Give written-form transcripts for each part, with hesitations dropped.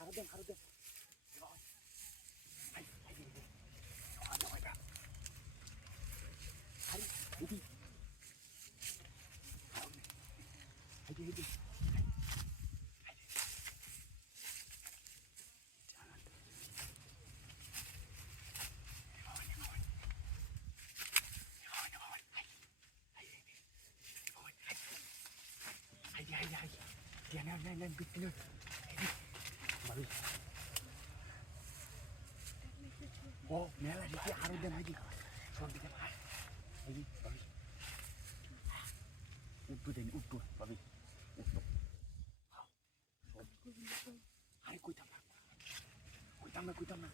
আরো দেন আরো দেন ও মেলা দিকে আরো দেন হাজি সব দিকে হাজি ভাবি উঠবো দেন উঠবো ভাবি উঠবো আরে কইতাম না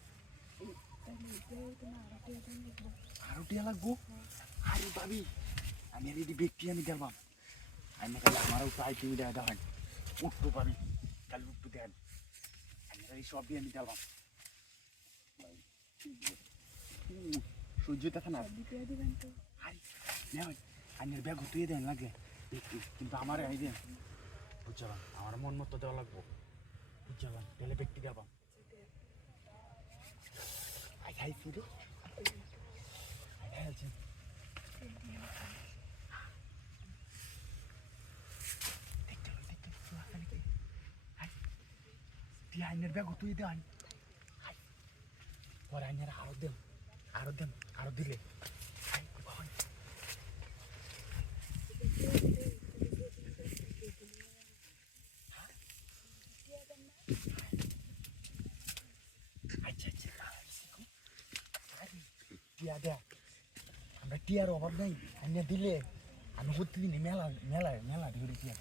আরো টিয়া লাগবো আরে ভাবি আমি রেডি ব্যক্তি আমি দেখবাম আমি খালি আমারও তো আইটি দেওয়া দেওয়া উঠবো ভাবি খালি উঠবো দেন আমি খালি সব দিয়ে আমি দেখবাম সহ্য দেখা না আইনের ব্যাগ তুই দেন লাগে কিন্তু আমার আই দেন বুঝলাম আমার মন মতো দেওয়া লাগবো বুঝলাম তাহলে ব্যক্তি দেবাম আই খাইছি রে খাইছি আইনের ব্যাগ তুই দেন পরে আইনের আরো দেন আরো দিলে টিয়া দেয়া আমরা টিয়ার অভাব নাই আইনে দিলে আমি প্রতিদিন মেলা মেলা মেলা ধরে টিয়া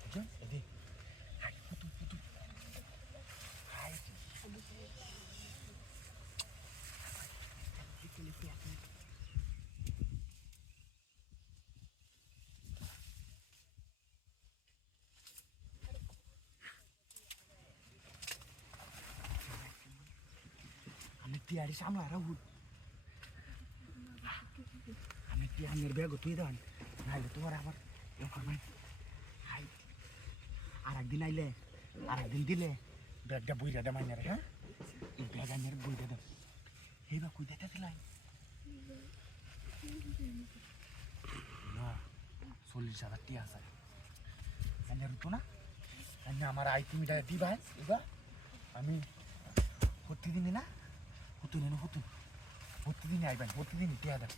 বুঝছেন এদি আমি টিয়ারি সামলা রাহুল আমি টিয়ানের ব্যাগ তুই দেন নাইলে তোমার আমার আর একদিন আইলে আর একদিন দিলে ব্যাগটা বইরা দে মাইনারে হ্যাঁ এই ব্যাগ আইনের বইরা দে এইবার কই দিতে দিলাই না 40,000 টিয়া আছে আইনের তো না আইনে আমার আইটিমিটা দিবা এবার আমি প্রতিদিনই না প্রতিদিনই আইবেন প্রতিদিনই টিয়া দেন